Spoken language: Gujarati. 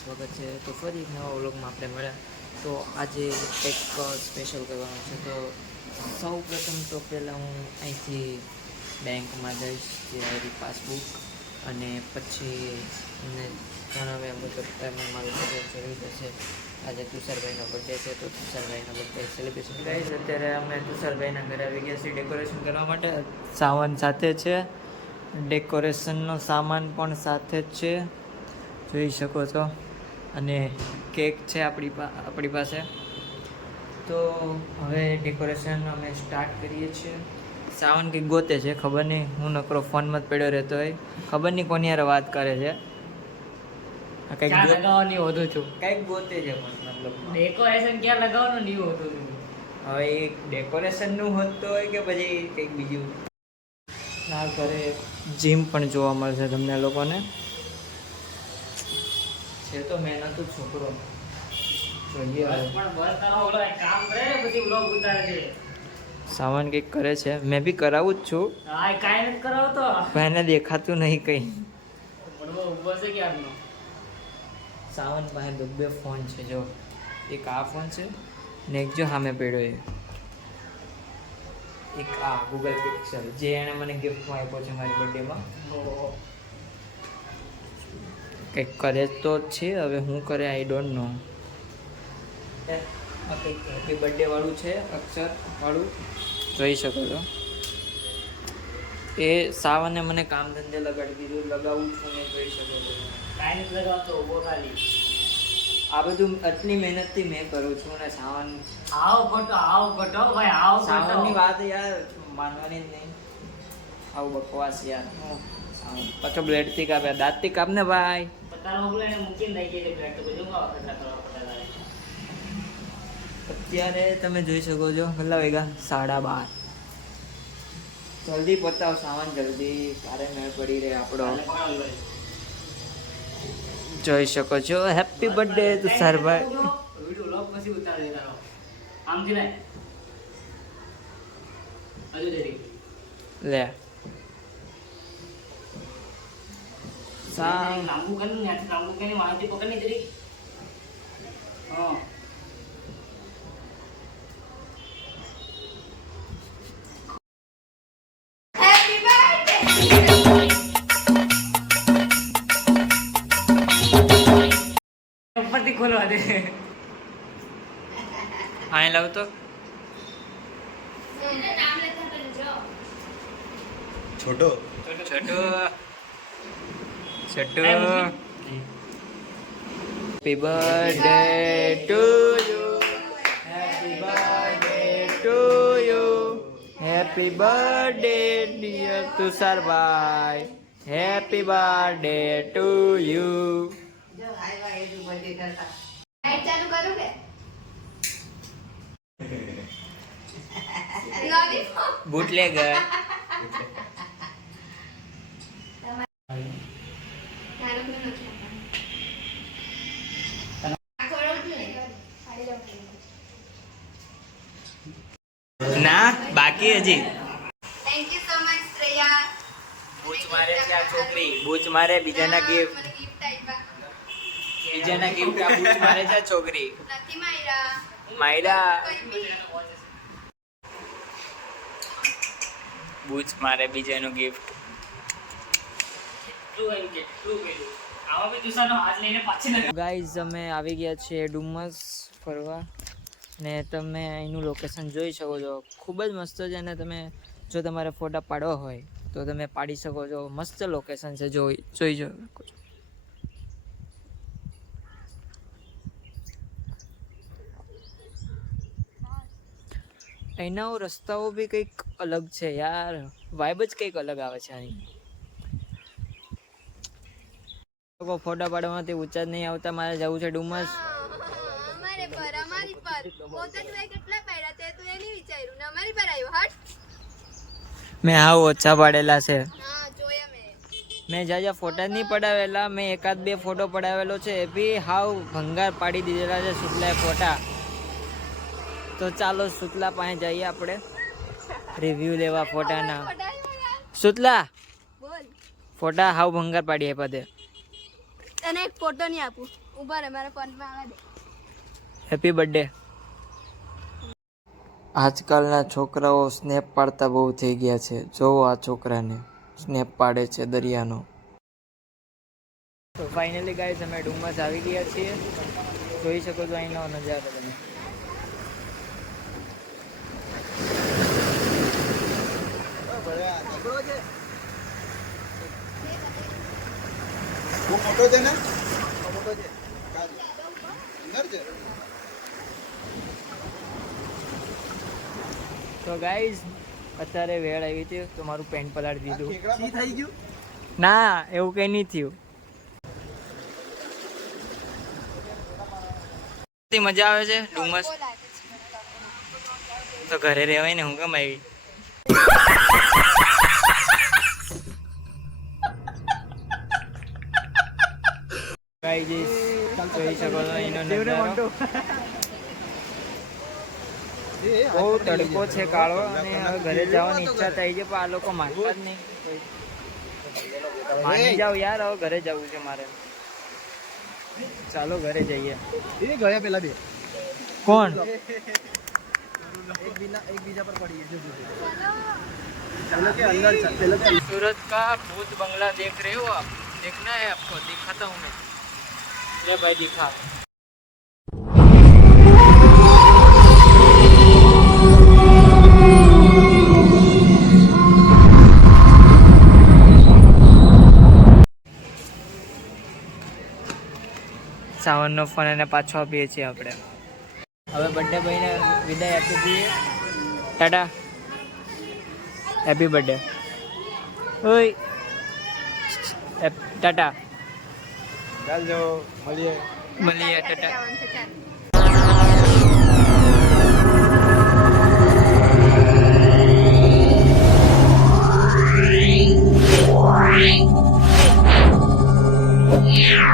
સ્વાગત છે. તો ફરી એક નવા વ્લોગમાં આપણે મળ્યા. તો આજે એક સ્પેશિયલ કરવાનું છે. તો સૌ પ્રથમ તો પહેલાં હું અહીંથી બેંકમાં જઈશ, જે આઈડી પાસબુક, અને પછી એમને જણાવ્યા મુજબ તમે મારું બજેટ જોઈ જશે. આજે તુષારભાઈનો બર્થડે છે, તો તુષારભાઈનો બર્થડે સેલિબ્રેશન કરીશ. અત્યારે અમે તુષારભાઈના ઘરે આવી ગયા છીએ ડેકોરેશન કરવા માટે. સાવન સાથે છે, ડેકોરેશનનો સામાન પણ સાથે જ છે, જોઈ શકો છો. અને કેક છે આપણી પાસે. તો હવે ડેકોરેશન અમે સ્ટાર્ટ કરીએ છીએ. સાવન કંઈક ગોતે છે, ખબર નહીં, હું નકરો ફોનમાં જ પડ્યો રહેતો હોય, ખબર નહીં કોની યાર વાત કરે છે. કંઈક લગાવવાની હોતું છું, કંઈક ગોતે છે, મતલબ ડેકોરેશન ક્યાં લગાવવાનું નહીં હોતું. હવે એ ડેકોરેશનનું હોતું હોય કે પછી કંઈક બીજું. ના ઘરે જીમ પણ જોવા મળશે તમને લોકોને. છે તો મહેનતુ છોકરો, જોઈએ સાવન કંઈક કરે છે. મેં બી કરાવું જ છું, કાંઈ નથી કરાવતો, પણ એને દેખાતું નહીં કંઈ. સાવન પાસે બે ફોન છે, જો એક આ ફોન છે ને એક જો સામે પડ્યો એ એક આ ગૂગલ પિક્સેલ, જે એણે મને ગિફ્ટમાં આપ્યો છે મારી બર્થડેમાં. કંઈક કરે તો જ છે, હવે હું કરે આઈ ડોન્ટ નો. કંઈક હેપી બર્થડે વાળું છે, અક્ષર વાળું, જોઈ શકો છો. એ સાવને મને કામ ધંધે લગાડી દીધું, લગાવું છું ને, જોઈ શકો છો. કાંઈ નથી લગાવતો, ઉભો ખાલી. આ બધું આટલી મહેનતથી મેં કરું છું ને. સાવન આવો ખોટો ભાઈ, આવો સાવનની વાત યાર માનવાની જ નહીં. આવું બકવાસ યાર. પાછો બ્લેડથી કાપે, દાંતથી કાપ ને ભાઈ. અત્યારે તમે જોઈ શકો છો કેટલા વાગ્યા, 12:30. જલ્દી પતાવ સાવન, જલ્દી, તારે મેળ પડી રહે આપણો. જોઈ શકો છો. હેપી બર્થડે તુષારભાઈ. લે લાંબુ કરી માહિતી પકડની જરી. હા ઉપરથી ખોલવા દે. અહીં લાવ તો छोटो છોટુ happy birthday to you, happy birthday to you, happy birthday dear તુષારભાઈ, હેપી બર્થડે ટુ યુ. ચાલુ કરું કે બુટલેગર. ના બાકી હજી. Thank you so much Shreya. બૂચ મારે છે આ છોકરી, બૂચ મારે બીજાના ગિફ્ટ, મને ગિફ્ટ આપ્યા. બીજાના ગિફ્ટ આ બૂચ મારે છે આ છોકરી. નથી માયરા. માયરા કઈ બી. બૂચ મારે બીજાનું ગિફ્ટ. ગાઈઝ અમે આવી ગયા છીએ ડુમસ ફરવા, ને તમે અહીંનું લોકેશન જોઈ શકો છો. ખૂબ જ મસ્ત છે, અને તમે જો તમારે ફોટા પાડવા હોય તો તમે પાડી શકો છો. મસ્ત લોકેશન છે, જોઈ શકો છો. અહીંના રસ્તાઓ બી કંઈક અલગ છે યાર, વાઇબ જ કંઈક અલગ આવે છે અહીં. લોકો ફોટા પાડવામાંથી ઊંચા જ નહીં આવતા. મારે જવું છે ડુમસ. અમારે પર અમારી પર પોતે તું કેટલા પાડ્યા તે તું એ નહીં વિચાર્યું ને અમારી પર આવ્યો. હટ. મેં હાવ ઓછા પાડેલા છે. હા જોયા મેં જ્યાં ફોટા નહીં પડાવેલા, મેં એકાદ બે ફોટો પડાવેલો છે, એ બી હાવ ભંગાર પાડી દીધેલા છે શુક્લાએ ફોટા. તો ચાલો શુક્લા પાસે જઈએ આપણે રિવ્યુ લેવા ફોટાના. શુક્લા બોલ. ફોટા હાવ ભંગાર પાડી આપ્યા તે. તને એક ફોટો નહીં આપું, ઉભા રહે મારા ફોનમાં આવવા દે. Happy birthday. આજકાલના છોકરાઓ સ્નેપ પાડતા બહુ થઈ ગયા છે. જોવો આ છોકરાને સ્નેપ પાડે છે દરિયાનો. તો ફાઇનલી ગાઈઝ અમે ડુમસ આવી ગયા છીએ. જોઈ શકો છો અહીંનો નજારો તમે. તો ગાઈઝ અત્યારે વેળ આવી હતી તો મારું પેન્ટ પલાળી દીધું. ના એવું કઈ નહીં થયું. મજા આવે છે ડુમસ. તો ઘરે રહેવાય ને હું કેમ આવી. જોઈ શકો છો એનો નજારો. બહુ તડકો છે કાળો અને હવે ઘરે જવાની ઈચ્છા થઈ છે પણ આ લોકો માનતા જ નહીં. માની જાવ યાર, હવે ઘરે જવું છે મારે. ચાલો ઘરે જઈએ. ગયા પેલા બે કોણ? એકબીજા પર પડી सूरत का भूत बंगला देख रहे हो आप? देखना है आपको? दिखाता हूँ मैं. ले भाई दिखा. સાવનનો ફોન એને પાછો આપીએ છીએ આપણે. હવે બર્થડે ભાઈને વિદાય આપી દઈએ. Tata, happy birthday. ઓય ટાટા. ચાલજો, મળીએ. ટાટા. Yeah.